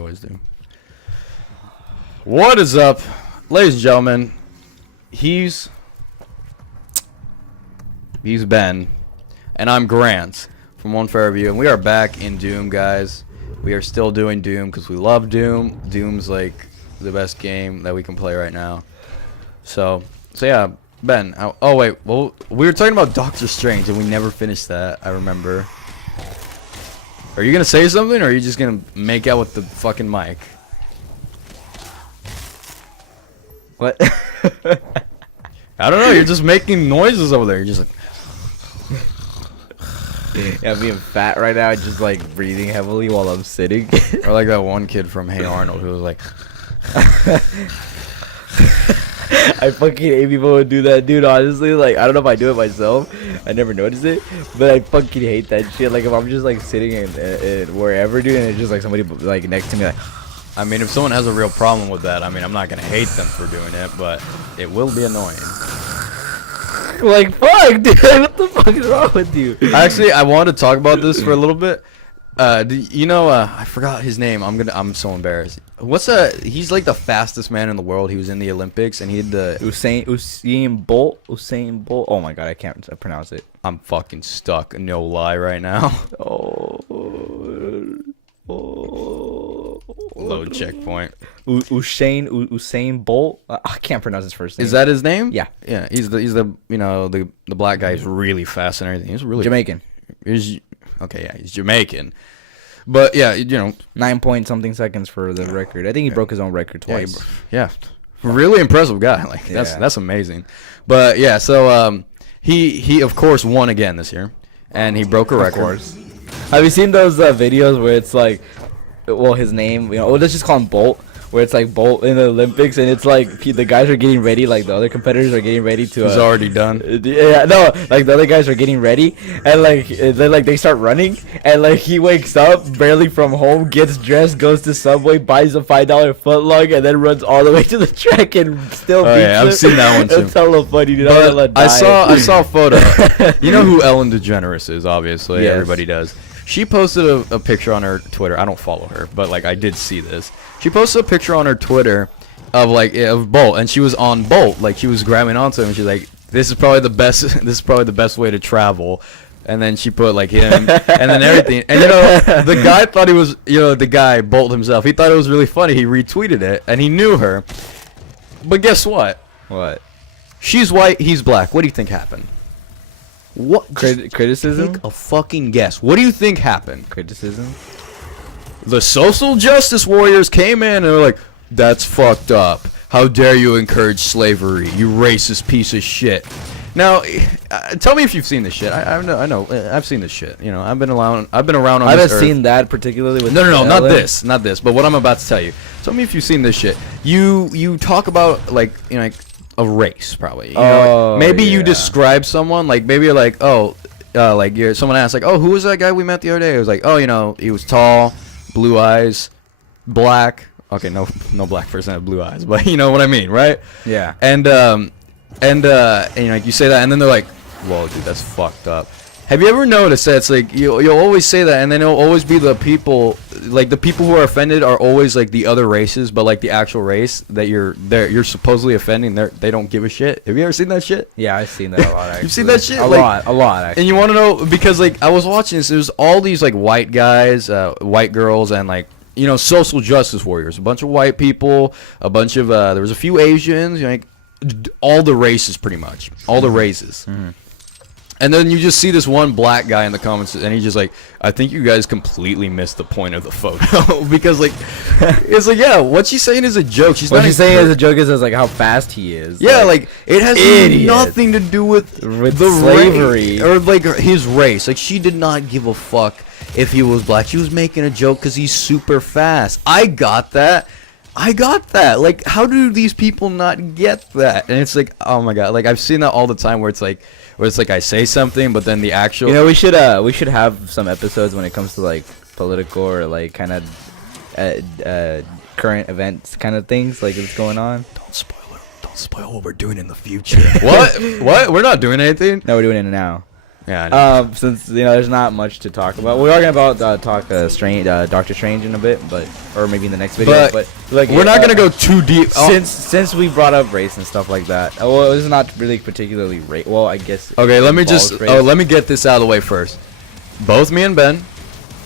Always do. What is up, ladies and gentlemen? He's Ben, and I'm Grant from One Fair Review, and we are back in Doom, guys. We are still doing Doom because we love Doom. Doom's like the best game that we can play right now. So yeah, Ben. Oh wait, well we were talking about Doctor Strange, and we never finished that. I remember. Are you gonna say something, or are you just gonna make out with the fucking mic? What? I don't know. You're just making noises over there. You're just like. Yeah, I'm being fat right now, just like breathing heavily while I'm sitting. Or like that one kid from Hey Arnold who was like. I fucking hate people who do that, dude. Honestly, like, I don't know if I do it myself. I never notice it, but I fucking hate that shit. Like, if I'm just like sitting in wherever, dude, and it's just like somebody like next to me, like. I mean, if someone has a real problem with that, I mean, I'm not gonna hate them for doing it, but it will be annoying. Like, fuck, dude. What the fuck is wrong with you? Actually, I wanted to talk about this for a little bit. I forgot his name. I'm so embarrassed. He's like the fastest man in the world. He was in the Olympics, and he had the Usain Bolt. Oh my god, I can't pronounce it. I'm fucking stuck. No lie, right now. Load checkpoint. Usain Bolt. I can't pronounce his first name. Is that his name? Yeah. Yeah. He's the the black guy. He's really fast and everything. He's really Jamaican. He's Jamaican. But yeah, 9 point something seconds for the record. I think he broke his own record twice. Yeah. Really impressive guy. Like that's amazing. But yeah, so he of course won again this year, and he broke a record. Of course. Have you seen those videos where it's like, well, his name, let's just call him Bolt, where it's like Bolt in the Olympics, and it's like the guys are getting ready, like the other competitors are getting ready to. He's already done. Yeah, no, like the other guys are getting ready, and like then like they start running, and like he wakes up barely from home, gets dressed, goes to Subway, buys a $5 footlong, and then runs all the way to the track and still beats yeah, I've seen that one too. It's hella funny, dude. But I saw a photo. You know who Ellen DeGeneres is, obviously. Yes. Everybody does. She posted a picture on her Twitter. I don't follow her, but like I did see this. She posted a picture on her Twitter of Bolt, and she was on Bolt, like she was grabbing onto him, and she's like, "This is probably the best. This is probably the best way to travel." And then she put like him, and then everything. And the guy thought he was, the guy Bolt himself. He thought it was really funny. He retweeted it, and he knew her. But guess what? What? She's white. He's black. What do you think happened? What criticism? Take a fucking guess. What do you think happened? Criticism? The social justice warriors came in and were like, "That's fucked up. How dare you encourage slavery, you racist piece of shit." Now, tell me if you've seen this shit. I know. I've seen this shit. I've been around. On I haven't seen that particularly with. No, not this. But what I'm about to tell you. Tell me if you've seen this shit. You talk about like a race, probably. Maybe you describe someone, like maybe you're like, someone asked like, "Oh, who was that guy we met the other day?" It was like, "Oh, he was tall, blue eyes, black." Okay, no black person had blue eyes, but you know what I mean, right? Yeah. And you say that, and then they're like, "Whoa, dude, that's fucked up." Have you ever noticed that it's like you'll always say that, and then it'll always be the people, like the people who are offended are always like the other races, but like the actual race that you're supposedly offending, they don't give a shit. Have you ever seen that shit? Yeah, I've seen that a lot. Actually. You've seen that shit? A lot. Actually. And you want to know, because like I was watching this, there's all these like white guys, white girls, and like social justice warriors, a bunch of white people, a bunch of there was a few Asians, all the races pretty much, all the races. Mm-hmm. And then you just see this one black guy in the comments, and he's just like, "I think you guys completely missed the point of the photo." Because like, it's like, yeah, what she's saying is a joke. What she's saying as a joke is like how fast he is. Yeah, like it has nothing to do with the slavery or like his race. Like she did not give a fuck if he was black. She was making a joke because he's super fast. I got that. Like, how do these people not get that? And it's like, oh my god, like I've seen that all the time where it's like I say something, but then the actual. We should have some episodes when it comes to like political or like kind of current events kind of things like what's going on. Don't spoil what we're doing in the future. What? We're not doing anything. No, we're doing it now. Yeah. I know. Since there's not much to talk about, we are gonna talk Doctor Strange in a bit, or maybe in the next video. But like, we're not gonna go too deep. Since we brought up race and stuff like that. Well, it's not really particularly race. Well, I guess. Okay, let me get this out of the way first. Both me and Ben,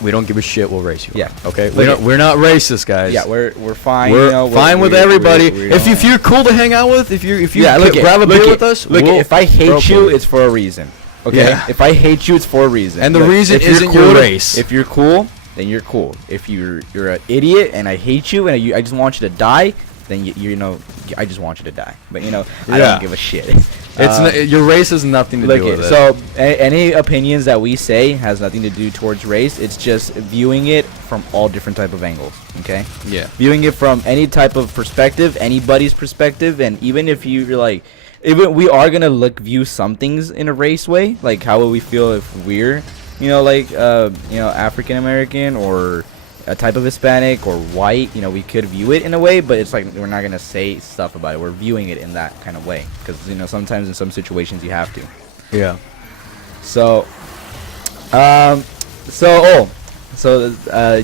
we don't give a shit what race you are. Yeah. Okay. We're not racist, guys. Yeah, we're fine. We're fine with everybody. If you're cool to hang out with, if you grab a beer with us, if I hate you, it's for a reason. Okay. Yeah. If I hate you, it's for a reason. And the reason isn't your race. If you're cool, then you're cool. If you're an idiot and I hate you and I just want you to die, then I just want you to die. But I don't give a shit. Your race has nothing to do with it. So any opinions that we say has nothing to do towards race. It's just viewing it from all different type of angles. Okay. Yeah. Viewing it from any type of perspective, anybody's perspective, and even if you're like, even we are gonna view some things in a race way, like how would we feel if we're, African American or a type of Hispanic or white, we could view it in a way, but it's like we're not gonna say stuff about it. We're viewing it in that kind of way because sometimes in some situations you have to. Yeah. So,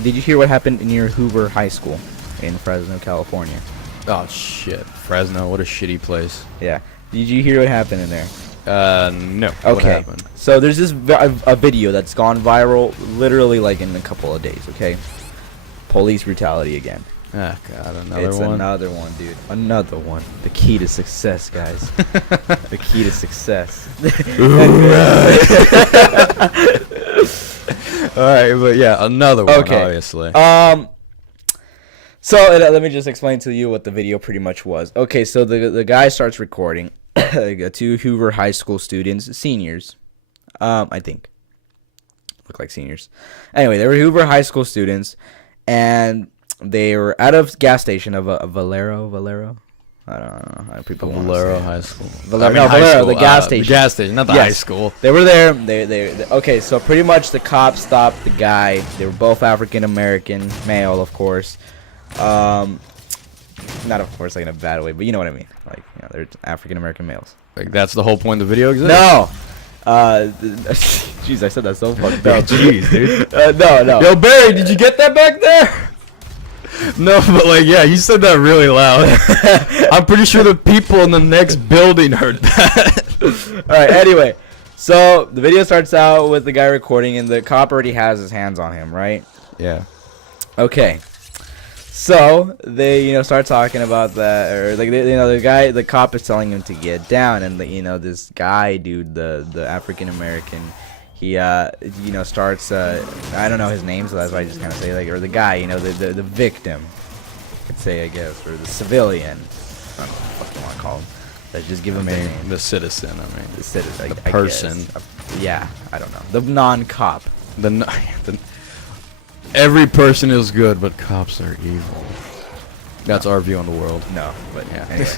did you hear what happened near Hoover High School in Fresno, California? Oh shit, Fresno, what a shitty place. Yeah. Did you hear what happened in there? No. Okay. What happened? So there's this a video that's gone viral, literally like in a couple of days. Okay. Police brutality again. Ah, God, It's another one, dude. Another one. The key to success, guys. The key to success. All right, but yeah, another one, obviously. So let me just explain to you what the video pretty much was. Okay, so the guy starts recording two Hoover High School students, seniors, I think. Look like seniors. Anyway, they were Hoover High School students, and they were at a gas station of a Valero. I don't know how people want to say Valero High School. Valero, the gas station. The gas station, not the high school. They were there. Okay, so pretty much the cops stopped the guy. They were both African American, male, of course. Not of course like in a bad way, but you know what I mean. Like, they're African American males. Like that's the whole point of the video exists? No. Jeez, I said that so fucked up. Jeez, dude. No. Yo, Barry, did you get that back there? No, but like, yeah, you said that really loud. I'm pretty sure the people in the next building heard that. All right. Anyway, so the video starts out with the guy recording, and the cop already has his hands on him, right? Yeah. Okay. So they, start talking about that, or like, the cop is telling him to get down, and this guy, dude, the African American, he, starts, I don't know his name, so that's why I just kind of say like, or the guy, the victim, I'd say, I guess, or the civilian, I don't know what you want to call him. Let's just give him a name. The citizen, the citizen, the person. Yeah, I don't know. The non-cop. Every person is good, but cops are evil. That's our view on the world. No, but yeah. Anyway.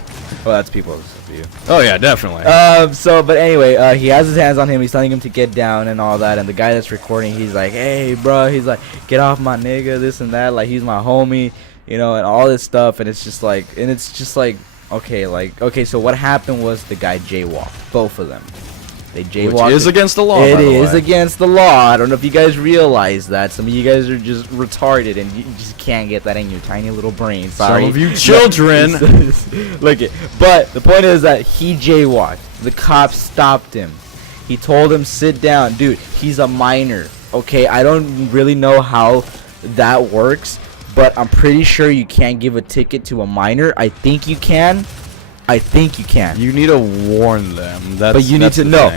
Well, that's people's view. Oh yeah, definitely. But anyway, he has his hands on him. He's telling him to get down and all that. And the guy that's recording, he's like, "Hey, bro," he's like, "Get off my nigga," this and that. Like, he's my homie, and all this stuff. And it's just like, okay, so what happened was the guy jaywalked, both of them. They jaywalked. Which is against the law. It is against the law. I don't know if you guys realize that. Some of you guys are just retarded and you just can't get that in your tiny little brain. Sorry. Some of you children. Look it. But the point is that he jaywalked. The cops stopped him. He told him sit down. Dude, he's a minor. Okay, I don't really know how that works, but I'm pretty sure you can't give a ticket to a minor. I think you can. You need to warn them. But you need to know.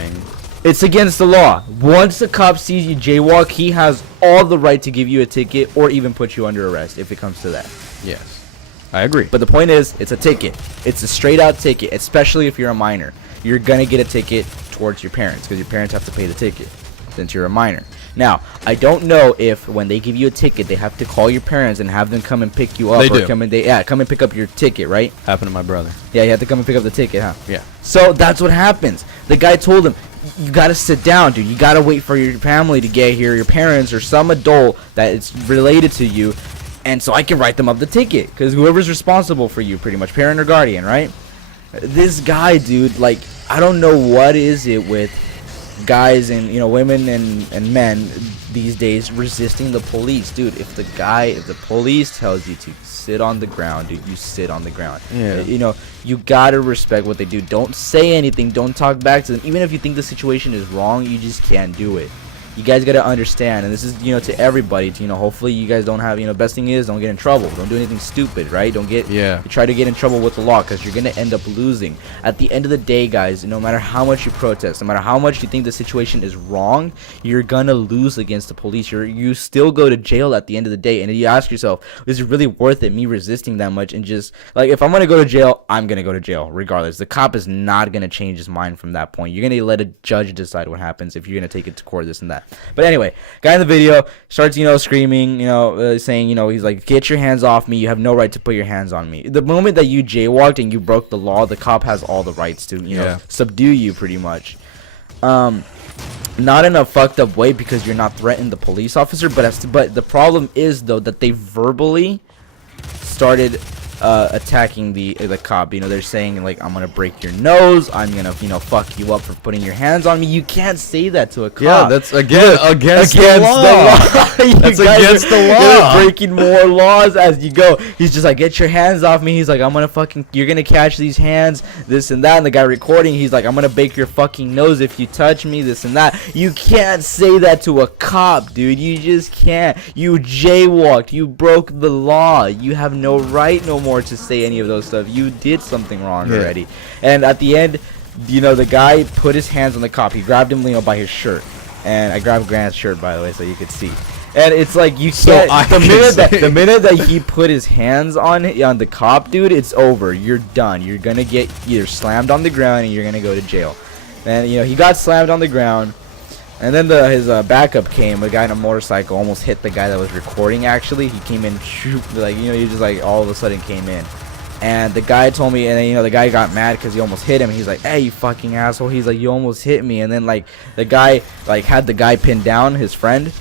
It's against the law. Once the cop sees you jaywalk, he has all the right to give you a ticket or even put you under arrest if it comes to that. Yes. I agree. But the point is, it's a ticket. It's a straight out ticket, especially if you're a minor. You're going to get a ticket towards your parents because your parents have to pay the ticket since you're a minor. Now, I don't know if when they give you a ticket, they have to call your parents and have them come and pick you up. They do. Come and pick up your ticket, right? Happened to my brother. Yeah, you have to come and pick up the ticket, huh? Yeah. So that's what happens. The guy told him, you got to sit down, dude. You got to wait for your family to get here, your parents or some adult that is related to you, and so I can write them up the ticket because whoever's responsible for you, pretty much, parent or guardian, right? This guy, dude, like, I don't know what is it with guys and women and men these days resisting the police. Dude, if the police tells you to sit on the ground, dude, you sit on the ground. Yeah. You gotta respect what they do. Don't say anything, don't talk back to them. Even if you think the situation is wrong, you just can't do it. You guys gotta understand, and this is to everybody. Hopefully you guys don't have best thing is don't get in trouble. Don't do anything stupid, right? Don't get try to get in trouble with the law, because you're gonna end up losing. At the end of the day, guys, no matter how much you protest, no matter how much you think the situation is wrong, you're gonna lose against the police. You still go to jail at the end of the day, and you ask yourself, is it really worth it, me resisting that much? And just like, if I'm gonna go to jail, I'm gonna go to jail regardless. The cop is not gonna change his mind from that point. You're gonna let a judge decide what happens if you're gonna take it to court, this and that. But anyway, guy in the video starts, screaming, saying, he's like, get your hands off me. You have no right to put your hands on me. The moment that you jaywalked and you broke the law, the cop has all the rights to, subdue you pretty much. Not in a fucked up way, because you're not threatening the police officer, but the problem is, though, that they verbally started attacking the cop. They're saying, like, I'm gonna break your nose, I'm gonna fuck you up for putting your hands on me. You can't say that to a cop. Yeah, that's against the law. That's against the law. Breaking more laws as you go. He's just like, get your hands off me. He's like, you're gonna catch these hands, this and that. And the guy recording, he's like, I'm gonna break your fucking nose if you touch me, this and that. You can't say that to a cop, dude. You just can't. You jaywalked, you broke the law, you have no right no more to say any of those stuff. You did something wrong already. And at the end, the guy put his hands on the cop. He grabbed him, by his shirt. And I grabbed Grant's shirt, by the way, so you could see. And it's like, you can't. The minute that he put his hands on the cop, dude, it's over. You're done. You're gonna get either slammed on the ground and you're gonna go to jail. And he got slammed on the ground. And then his backup came. A guy on a motorcycle almost hit the guy that was recording. Actually, he came in, he just like all of a sudden came in. And the guy told me, and then, the guy got mad because he almost hit him. He's like, hey, you fucking asshole. He's like, you almost hit me. And then like the guy had the guy pinned down, his friend.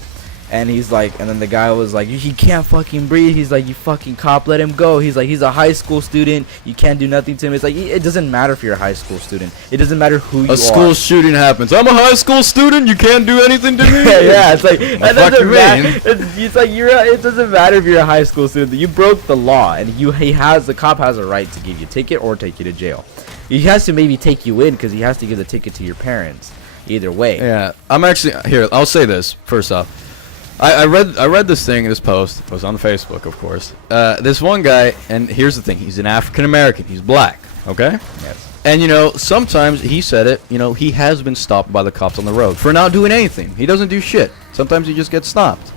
And he's like, and then the guy was like, he can't fucking breathe. He's like, you fucking cop, let him go. He's like, he's a high school student. You can't do nothing to him. It's like, it doesn't matter if you're a high school student. It doesn't matter who you are. A school shooting happens. I'm a high school student. You can't do anything to me. Yeah, it's like, it's like it doesn't matter if you're a high school student. You broke the law, and the cop has a right to give you a ticket or take you to jail. He has to maybe take you in because he has to give the ticket to your parents. Either way. Yeah, I'm actually here. I'll say this first off. I read this thing, this post. It was on Facebook, of course. This one guy, and here's the thing: he's an African American. He's black. Okay. Yes. And sometimes he said it. He has been stopped by the cops on the road for not doing anything. He doesn't do shit. Sometimes he just gets stopped.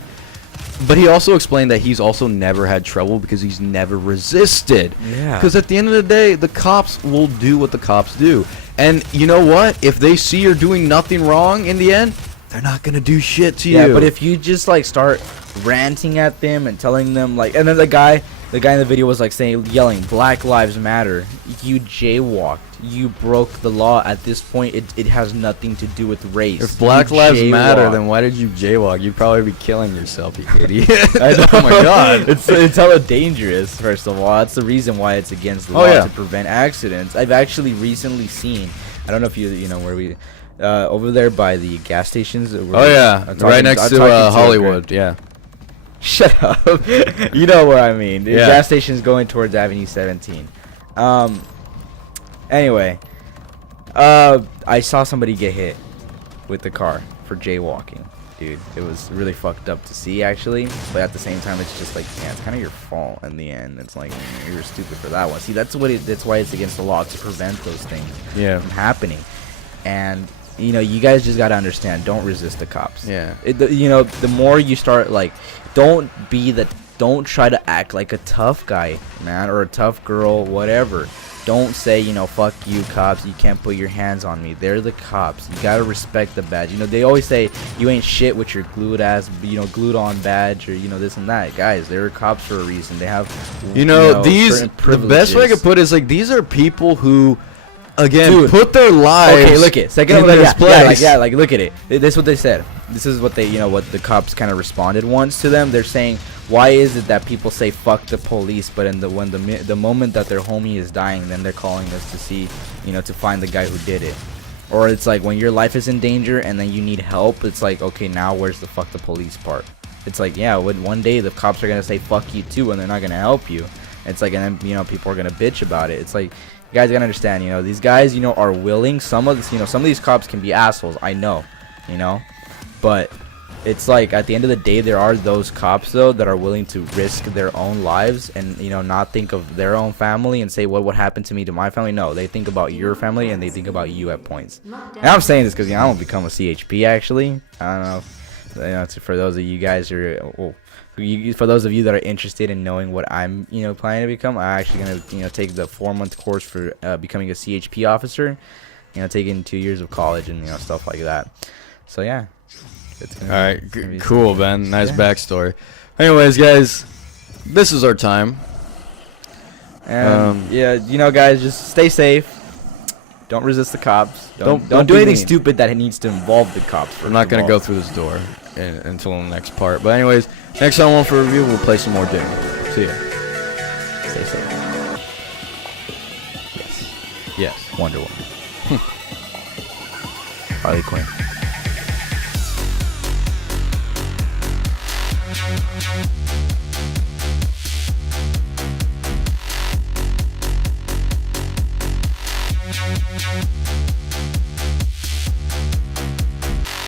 But he also explained that he's also never had trouble because he's never resisted. Yeah. Because at the end of the day, the cops will do what the cops do. And you know what? If they see you're doing nothing wrong in the end, they're not gonna do shit to you. Yeah, but if you just like start ranting at them and telling them like, and then the guy in the video was like yelling, Black Lives Matter. You jaywalked. You broke the law. At this point, it has nothing to do with race. If Black Lives Matter, then why did you jaywalk? You'd probably be killing yourself, you idiot. Oh my god. It's hella dangerous, first of all. That's the reason why it's against the law, to prevent accidents. I've actually recently seen, I don't know if you know where we, over there by the gas stations. Right next to Hollywood, yeah. Shut up. You know what I mean. The gas station's going towards Avenue 17. Anyway, I saw somebody get hit with the car for jaywalking. Dude, it was really fucked up to see, actually. But at the same time, it's just like, yeah, it's kind of your fault in the end. It's like, you were stupid for that one. See, that's why it's against the law, to prevent those things from happening. And you guys just gotta understand, don't resist the cops. Yeah. The more you start, like, don't try to act like a tough guy, man, or a tough girl, whatever. Don't say, fuck you, cops, you can't put your hands on me. They're the cops. You gotta respect the badge. They always say you ain't shit with your glued on badge, or this and that. Guys, they're cops for a reason. They have the best way I could put it is like, these are people who, again, put their lives. Okay, look at second in this place. Like look at it. This is what they said. This is what they, what the cops kind of responded once to them. They're saying, why is it that people say fuck the police, but when the moment that their homie is dying, then they're calling us to see, to find the guy who did it. Or it's like when your life is in danger and then you need help, it's like, okay, now where's the fuck the police part? It's like, yeah, one day the cops are gonna say fuck you too, and they're not gonna help you. It's like, and then, you know, people are gonna bitch about it. It's like, you guys gotta understand, you know, these guys, you know, are willing. Some of this, you know, some of these cops can be assholes, I know, you know, but it's like, at the end of the day, there are those cops though that are willing to risk their own lives and, you know, not think of their own family and say, what would happen to me, to my family? No, they think about your family and they think about you at points. And I'm saying this because, you know, I don't become a CHP actually. I don't know. You know, it's for those of you guys who are, for those of you that are interested in knowing what I'm, you know, planning to become, I'm actually gonna, you know, take the 4-month course for becoming a CHP officer. You know, taking 2 years of college and, you know, stuff like that. So yeah. All right, cool, Ben. Nice backstory. Anyways, guys, this is our time. And yeah, you know, guys, just stay safe. Don't resist the cops. Don't do anything stupid that needs to involve the cops. I'm not gonna go through this door until the next part. But anyways, next time on For Review, we'll play some more Doom. See ya. Stay safe. Yes. Wonder Woman. Harley Quinn.